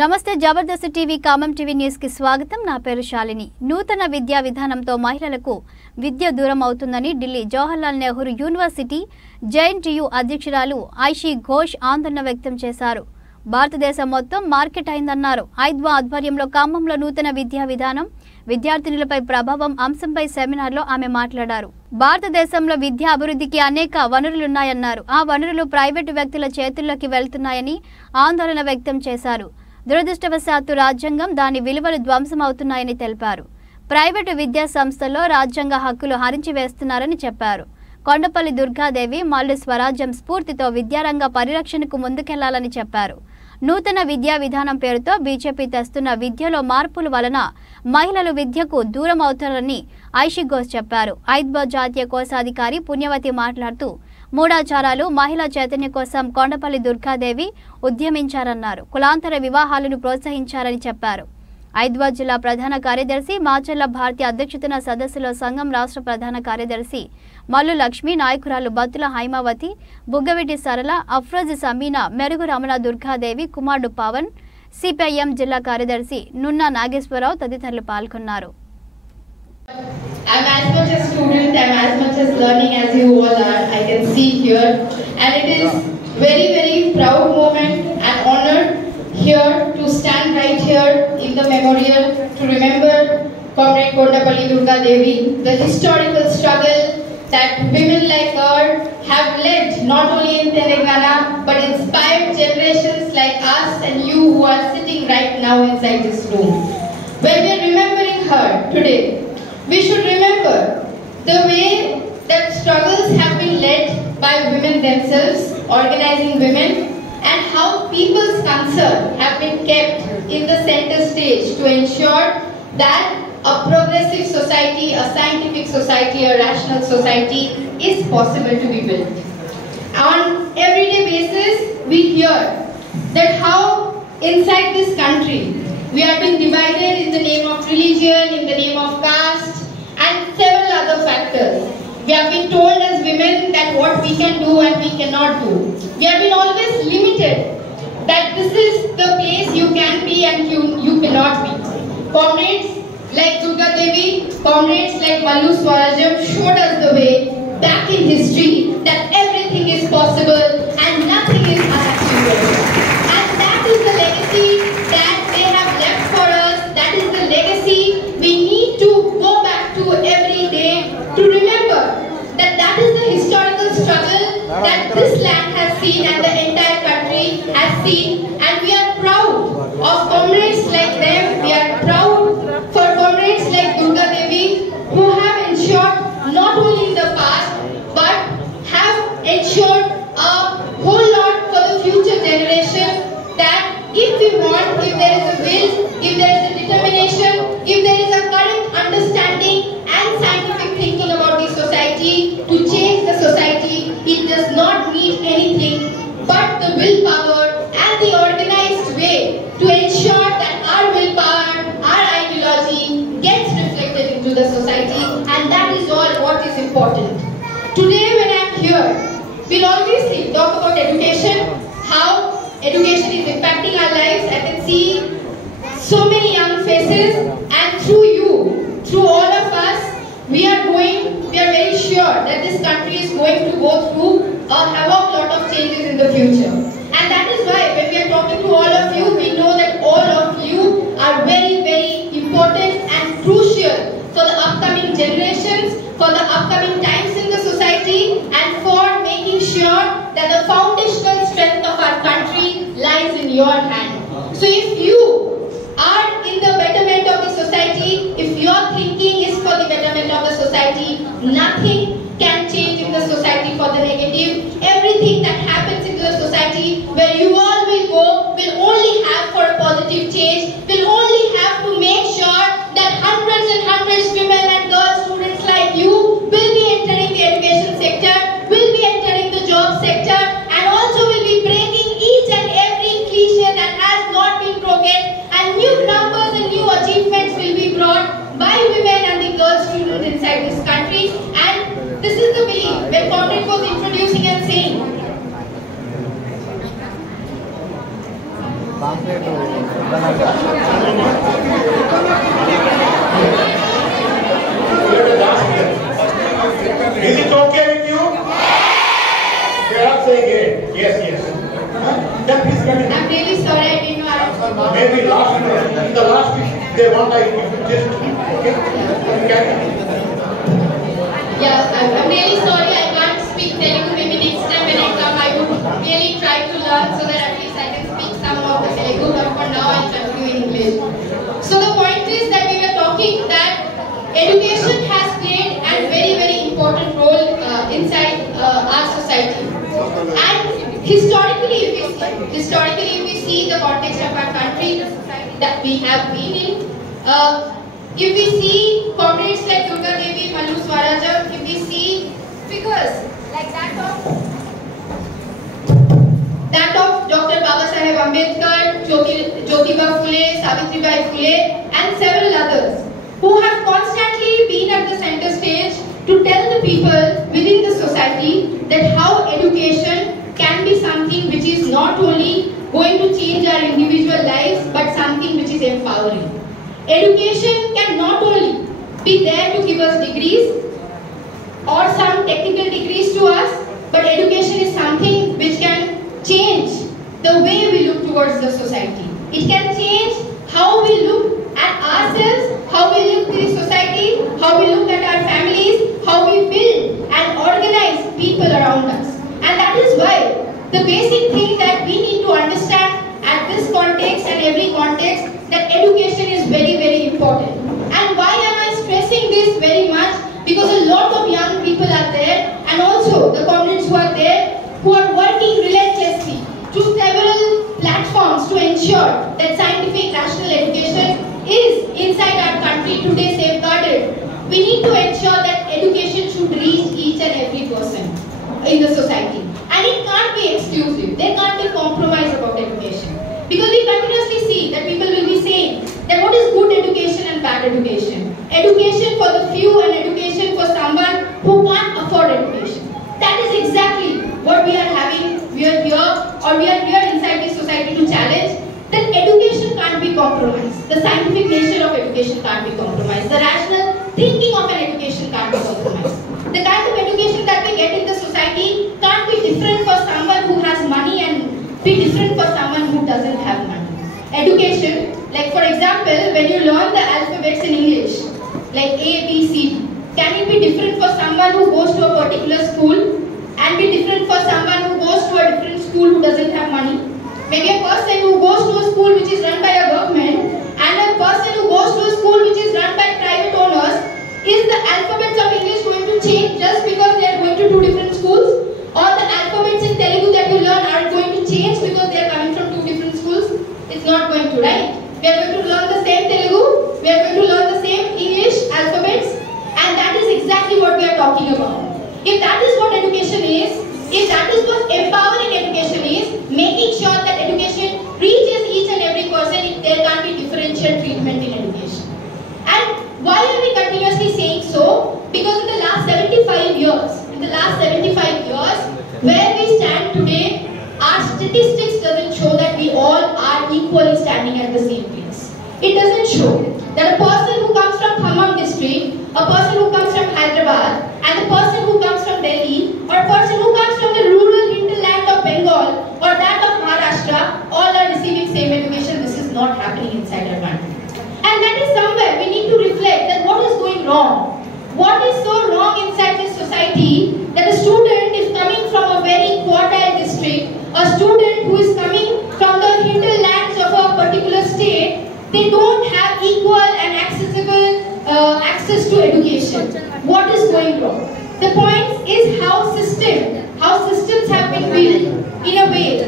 నమస్తే Jabardasth TV ఖమ్మంటీవీ news కి స్వాగతం. నా పేరు శాలిని. నూతన విద్యా విధానంతో మహిళలకు విద్య దూరం అవుతుందని ఢిల్లీ జవహర్ నెహ్రూ యూనివర్సిటీ జేఎన్టీయూ అధ్యక్షురాలు ఐషీ ఘోష్ ఆందోళన వ్యక్తం చేశారు. భారతదేశం మొత్తం మార్కెట్ అయిందన్నారు. ఐద్వా ఆధ్వర్యంలో ఖమ్మంలో నూతన విద్యా విధానం విద్యార్థినులపై ప్రభావం అంశంపై సెమినార్లో ఆమె మాట్లాడారు. భారతదేశంలో విద్యా అభివృద్ధికి అనేక వనరులున్నాయన్నారు. ఆ వనరులు ప్రైవేటు వ్యక్తుల చేతుల్లోకి వెళ్తున్నాయని ఆందోళన వ్యక్తం చేశారు. దురదృష్టవశాత్తు రాజ్యాంగం దాని విలువలు ధ్వంసం అవుతున్నాయని తెలిపారు. ప్రైవేటు విద్యా సంస్థల్లో రాజ్యాంగ హక్కులు హరించి వేస్తున్నారని చెప్పారు. కొండపల్లి దుర్గాదేవి మల్లు స్వరాజ్యం స్ఫూర్తితో విద్యారంగ పరిరక్షణకు ముందుకెళ్లాలని చెప్పారు. నూతన విద్యా విధానం పేరుతో బీజేపీ తెస్తున్న విద్యలో మార్పుల వలన మహిళలు విద్యకు దూరం అవుతారని ఐషీ ఘోష్ చెప్పారు. ఐద్వా జాతీయ కోశాధికారి పుణ్యవతి మాట్లాడుతూ మూఢాచారాలు మహిళా చైతన్య కోసం కొండపల్లి దుర్గాదేవి ఉద్యమించారన్నారు. కులాంతర వివాహాలను ప్రోత్సహించారని చెప్పారు. ఐద్వా జిల్లా ప్రధాన కార్యదర్శి మాచర్ల భారతి అధ్యక్షతన సదస్సులో సంఘం రాష్ట్ర ప్రధాన కార్యదర్శి మల్లు లక్ష్మి, నాయకురాలు బత్తుల హైమావతి, బుగ్గవిటి సరళ, అఫ్రోజ్ సమీనా, మెరుగు రమణ దుర్గాదేవి, కుమారుడు పవన్, సిపిఐఎం జిల్లా కార్యదర్శి నున్నా నాగేశ్వరరావు తదితరులు పాల్గొన్నారు. I'm as much a student, I'm as much as learning as you all are, I can see here, and it is very proud moment and honor here to stand right here in the memorial to remember Comrade Kondapalli Durga Devi, the historical struggle that women like her have led not only in Telangana but inspired generations like us and you who are sitting right now inside this room. When we are remembering her today, we should remember the way that struggles have been led by women themselves, organizing women, and how people's concern have been kept in the center stage to ensure that a progressive society, a scientific society, a rational society is possible to be built. On everyday basis, we hear that how inside this country we have been divided in the name of religion, in the name of caste, and several other factors. We have been told as women that what we can do and we cannot do. We have been always limited that this is the place you can be and you cannot be. Comrades like Durga Devi, comrades like Mallu Swarajam showed us the way back in history that everything is possible and nothing is unachievable. And that is the legacy that they have left for us. That is the legacy we need to go back to every day to remember that that is the historical struggle that this land has seen and the entire country has seen, and we are proud of comrades like them. We are proud for comrades like Durga Devi who have ensured not only in the past but have ensured a whole lot for the future generation that if we want, if there is a will, if there is a determination, if there is a current understanding and scientific thinking about the society to change the society, it does not need anything but the willpower and the organized way to ensure that our willpower, our ideology gets reflected into the society, and that is all what is important. Today when I am here, we'll obviously talk about education, how education is impacting our lives. I can see so many young faces, and through you, through all of us, we are very sure that this country is going to go through a havoc lot of changes in the future. And that is why when we are talking to all of you, we know that all of you are very important and crucial for the upcoming generations, for the upcoming times in the society, and for making sure that the foundational strength of our country lies in your hand. So if you are in the betterment of the society, if your thinking is for the betterment of the society, nothing can change in the society for the negative. Everything that happens in the society where you all will go will only have for a positive change, will only have to make sure that hundreds and hundreds women and girl students like you will be entering the education sector, will be entering the job sector, and also will be breaking each and every cliche that has not been broken, and new numbers and new achievements will be brought by women and the girl students inside this country. And this is the belief when Comrade was introducing and saying Is it okay with you? They are saying yes, yes. Then please continue. I'm really sorry I didn't know. Maybe in the last they want I just okay. Yeah, I'm really sorry I can't speak Telugu. Maybe next time when I come I would really try to learn so that at least I can speak some of the Telugu, but for now I'll continue in English. So the point is that we were talking that education has played a very, very important role inside our society. And historically if we see the context of our country, the society that we have been in, if we see comrades like Durga Devi, Mallu Swarajam, if we see figures like that of Dr. Babasaheb Ambedkar, Jyotiba Phule, Savitribai Phule, and several others who have constantly been at the center stage to tell the people within the society that how education can be something which is not only going to change our individual lives but something which is empowering. Education can not only be there to give us degrees or some technical degrees to us, but education is something which can change the way we look towards the society. It can change how we look at ourselves, how we look to the society, how we look at our families, how we build and organize people around us. And that is why the basic thing that we need to understand at this context and every context, that education is very, very important. And why am I stressing this very much? Because a lot of young people are there, and also the comrades who are there, who are working relentlessly through several platforms to ensure that scientific national education is inside our country today safeguarded. We need to ensure that education should reach each and every person in the society. And it can't be exclusive. There can't be compromise about education. Because we continuously see that people will be saying that what is good education and bad education. Education for the few and education for someone who can't afford education. That is exactly what we are having. We are here inside this society to challenge that education can't be compromised. The scientific nature of education can't be compromised. The rational thinking of an education can't be compromised. The kind of education that we get in the society can't be different for someone who has money and be different for someone who doesn't have money. Education, like for example, when you learn the alphabets in English, like A, B, C, can it be different for someone who goes to a particular school and be different for someone who goes to a different school who doesn't have money? Maybe a person who goes to a school which is run by a government and a person who goes to a school which is run by private owners, is the alphabets of English going to change just because they are going to two different schools? Or the alphabets in Telugu that you learn are going to change because they are coming from two different schools? It's not going to, right? We are going to learn the same Telugu, we are going to learn the same English alphabets, and that is exactly what we are talking about. If that is what education is, if that is what empowering education is, making sure that education reaches each and every person, if there can't be differential treatment in education. And why are we continuously saying so? Because in the last 75 years, where we stand today, our statistics doesn't show that we all are equally standing at the same place. It doesn't show that a person who comes from Khammam district, a person who comes from Hyderabad, and a person who comes from Delhi, or a person who comes from the rural hinterland of Bengal, or that of Maharashtra, all are receiving same education. This is not happening inside our country. And that is somewhere we need to reflect that what is going wrong. What is so wrong inside this society that a student is coming from a very quartile district, a student who is coming from the hinterlands of a particular state, they don't have equal and accessible access to education. What is going wrong? The point is how systems have been built in a way